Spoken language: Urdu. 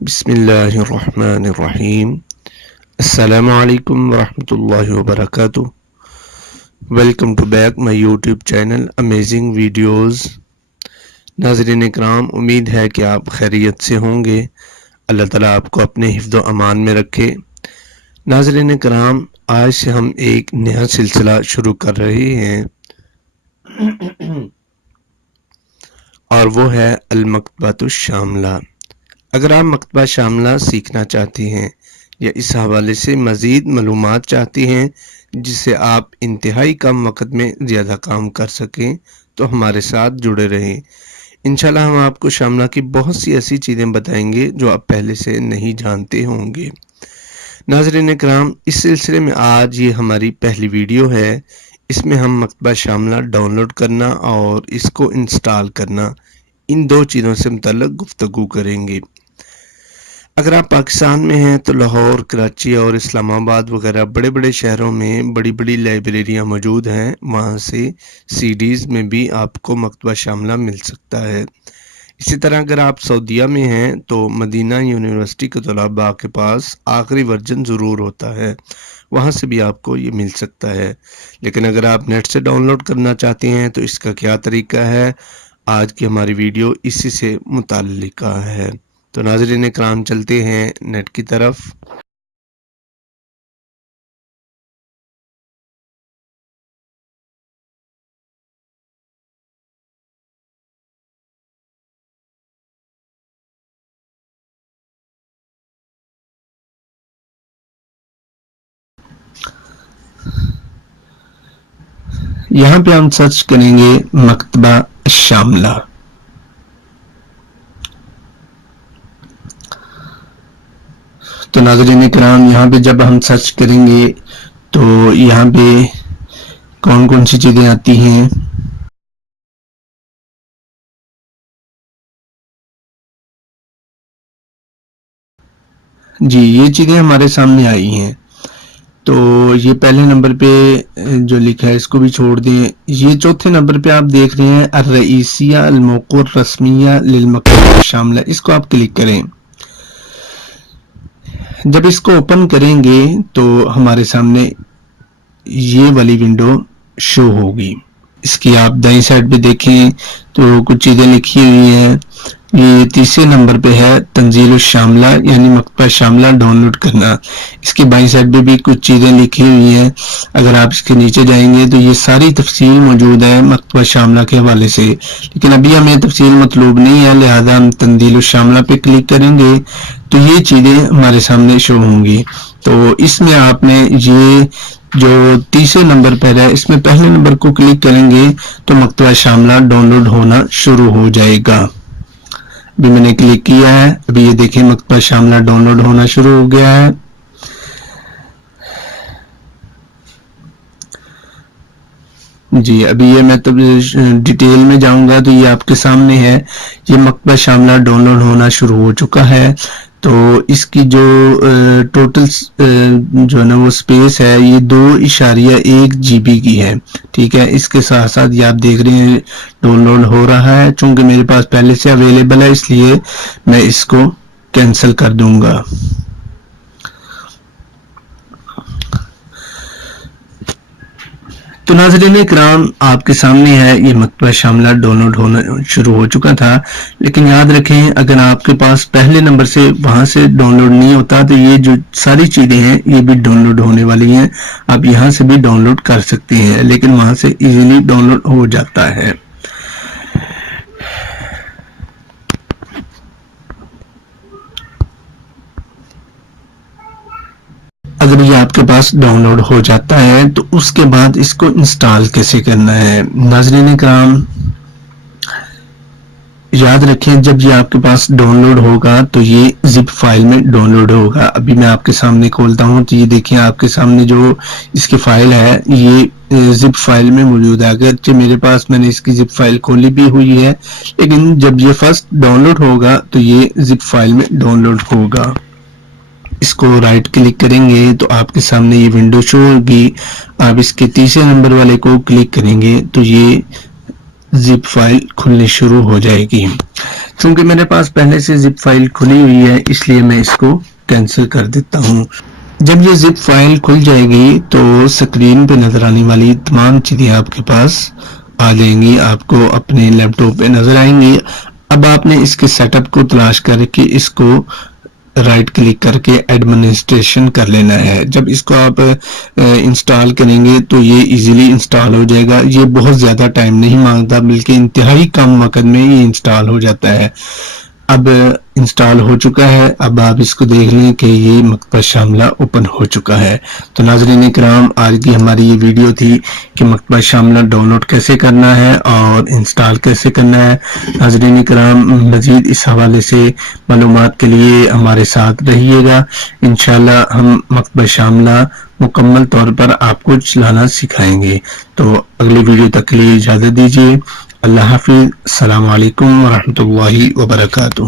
بسم اللہ الرحمن الرحیم۔ السلام علیکم ورحمۃ اللہ وبرکاتہ۔ Welcome to back my YouTube channel amazing videos. ناظرین اکرام، امید ہے کہ آپ خیریت سے ہوں گے۔ اللہ تعالیٰ آپ کو اپنے حفظ و امان میں رکھے۔ ناظرین اکرام، آج سے ہم ایک نیا سلسلہ شروع کر رہے ہیں اور وہ ہے المکتبۃ الشاملہ۔ اگر آپ مکتبہ شاملہ سیکھنا چاہتے ہیں یا اس حوالے سے مزید معلومات چاہتے ہیں جس سے آپ انتہائی کم وقت میں زیادہ کام کر سکیں تو ہمارے ساتھ جڑے رہیں۔ انشاءاللہ ہم آپ کو شاملہ کی بہت سی ایسی چیزیں بتائیں گے جو آپ پہلے سے نہیں جانتے ہوں گے۔ ناظرین اکرام، اس سلسلے میں آج یہ ہماری پہلی ویڈیو ہے۔ اس میں ہم مکتبہ شاملہ ڈاؤن لوڈ کرنا اور اس کو انسٹال کرنا، ان دو چیزوں سے متعلق گفتگو کریں گے۔ اگر آپ پاکستان میں ہیں تو لاہور، کراچی اور اسلام آباد وغیرہ بڑے بڑے شہروں میں بڑی بڑی لائبریریاں موجود ہیں، وہاں سے سی ڈیز میں بھی آپ کو مکتبہ شاملہ مل سکتا ہے۔ اسی طرح اگر آپ سعودیہ میں ہیں تو مدینہ یونیورسٹی کے طلباء کے پاس آخری ورژن ضرور ہوتا ہے، وہاں سے بھی آپ کو یہ مل سکتا ہے۔ لیکن اگر آپ نیٹ سے ڈاؤن لوڈ کرنا چاہتے ہیں تو اس کا کیا طریقہ ہے، آج کی ہماری ویڈیو اسی سے متعلق ہے۔ تو ناظرین اکرام، چلتے ہیں نیٹ کی طرف۔ یہاں پہ ہم سرچ کریں گے مکتبہ شاملہ۔ تو ناظرین اکرام، یہاں پہ جب ہم سرچ کریں گے تو یہاں پہ کون کون سی چیزیں آتی ہیں۔ جی، یہ چیزیں ہمارے سامنے آئی ہیں۔ تو یہ پہلے نمبر پہ جو لکھا ہے اس کو بھی چھوڑ دیں۔ یہ چوتھے نمبر پہ آپ دیکھ رہے ہیں الرئیسیہ الموقع الرسمیہ للمکتبہ الشاملہ، اس کو آپ کلک کریں۔ جب اس کو اوپن کریں گے تو ہمارے سامنے یہ والی ونڈو شو ہوگی۔ اس کی آپ دائیں سائڈ پہ دیکھیں تو کچھ چیزیں لکھی ہوئی ہیں۔ یہ تیسرے نمبر پہ ہے تنزیل الشاملہ، یعنی مکتبہ شاملہ ڈاؤن لوڈ کرنا۔ اس کے بائیں سائڈ پہ بھی کچھ چیزیں لکھی ہوئی ہیں۔ اگر آپ اس کے نیچے جائیں گے تو یہ ساری تفصیل موجود ہے مکتبہ شاملہ کے حوالے سے، لیکن ابھی ہمیں تفصیل مطلوب نہیں ہے، لہذا ہم تنزیل الشاملہ پہ کلک کریں گے تو یہ چیزیں ہمارے سامنے شو ہوں گی۔ تو اس میں آپ نے یہ جو تیسرے نمبر پر ہے اس میں پہلے نمبر کو کلک کریں گے تو مکتبہ شاملہ ڈاؤن لوڈ ہونا شروع ہو جائے گا۔ ابھی میں نے کلک کیا ہے، ابھی یہ دیکھیں مکتبہ شاملہ ڈاؤن لوڈ ہونا شروع ہو گیا ہے۔ جی، ابھی یہ میں ڈیٹیل میں جاؤں گا تو یہ آپ کے سامنے ہے، یہ مکتبہ شاملہ ڈاؤن لوڈ ہونا شروع ہو چکا ہے۔ تو اس کی جو ٹوٹل جو ہے نا وہ سپیس ہے یہ 2.1 GB کی ہے، ٹھیک ہے۔ اس کے ساتھ ساتھ یہ آپ دیکھ رہے ہیں ڈاؤن لوڈ ہو رہا ہے، چونکہ میرے پاس پہلے سے اویلیبل ہے اس لیے میں اس کو کینسل کر دوں گا۔ تو ناظرین اکرام، آپ کے سامنے ہے یہ مکتبہ شاملہ ڈاؤن لوڈ ہونا شروع ہو چکا تھا، لیکن یاد رکھیں اگر آپ کے پاس پہلے نمبر سے وہاں سے ڈاؤن لوڈ نہیں ہوتا تو یہ جو ساری چیزیں ہیں یہ بھی ڈاؤن لوڈ ہونے والی ہیں۔ آپ یہاں سے بھی ڈاؤن لوڈ کر سکتے ہیں، لیکن وہاں سے ایزیلی ڈاؤن لوڈ ہو جاتا ہے۔ اگر یہ آپ کے پاس ڈاؤن لوڈ ہو جاتا ہے تو اس کے بعد اس کو انسٹال کیسے کرنا ہے۔ ناظرین کرام، یاد رکھیں جب یہ آپ کے پاس ڈاؤن لوڈ ہوگا تو یہ زپ فائل میں ڈاؤن لوڈ ہوگا۔ ابھی میں آپ کے سامنے کھولتا ہوں تو یہ دیکھیں آپ کے سامنے جو اس کی فائل ہے یہ زپ فائل میں موجود ہے۔ اگرچہ میرے پاس میں نے اس کی زپ فائل کھولی بھی ہوئی ہے، لیکن جب یہ فرسٹ ڈاؤن لوڈ ہوگا تو یہ زپ فائل میں ڈاؤن لوڈ ہوگا۔ اس کو رائٹ کلک کریں گے تو آپ کے سامنے یہ ونڈو شو ہوگی۔ آپ اس کے تیسرے نمبر والے کو کلک کریں گے تو یہ zip فائل کھلنی شروع ہو جائے گی. چونکہ میرے پاس پہلے سے zip فائل کھلی ہوئی ہے اس لیے میں اس کو کینسل کر دیتا ہوں. جب یہ zip فائل کھل جائے گی تو سکرین پہ نظر آنے والی تمام چیزیں آپ کے پاس آ جائیں گی، آپ کو اپنے لیپ ٹاپ پہ نظر آئیں گی. اب آپ نے اس کے سیٹ اپ کو تلاش کر کے اس کو رائٹ کلک کر کے ایڈمنسٹریشن کر لینا ہے. جب اس کو آپ انسٹال کریں گے تو یہ ایزیلی انسٹال ہو جائے گا. یہ بہت زیادہ ٹائم نہیں مانگتا بلکہ انتہائی کم وقت میں یہ انسٹال ہو جاتا ہے. اب انسٹال ہو چکا ہے. اب آپ اس کو دیکھ لیں کہ یہ مکتبہ شاملہ اوپن ہو چکا ہے. تو ناظرین اکرام، آج کی ہماری یہ ویڈیو تھی کہ مکتبہ شاملہ ڈاؤن لوڈ کیسے کرنا ہے اور انسٹال کیسے کرنا ہے. ناظرین اکرام، مزید اس حوالے سے معلومات کے لیے ہمارے ساتھ رہیے گا. انشاءاللہ ہم مکتبہ شاملہ مکمل طور پر آپ کو چلانا سکھائیں گے. تو اگلی ویڈیو تک کے لیے اجازت دیجیے. اللہ حافظ. السلام علیکم ورحمۃ اللہ وبرکاتہ.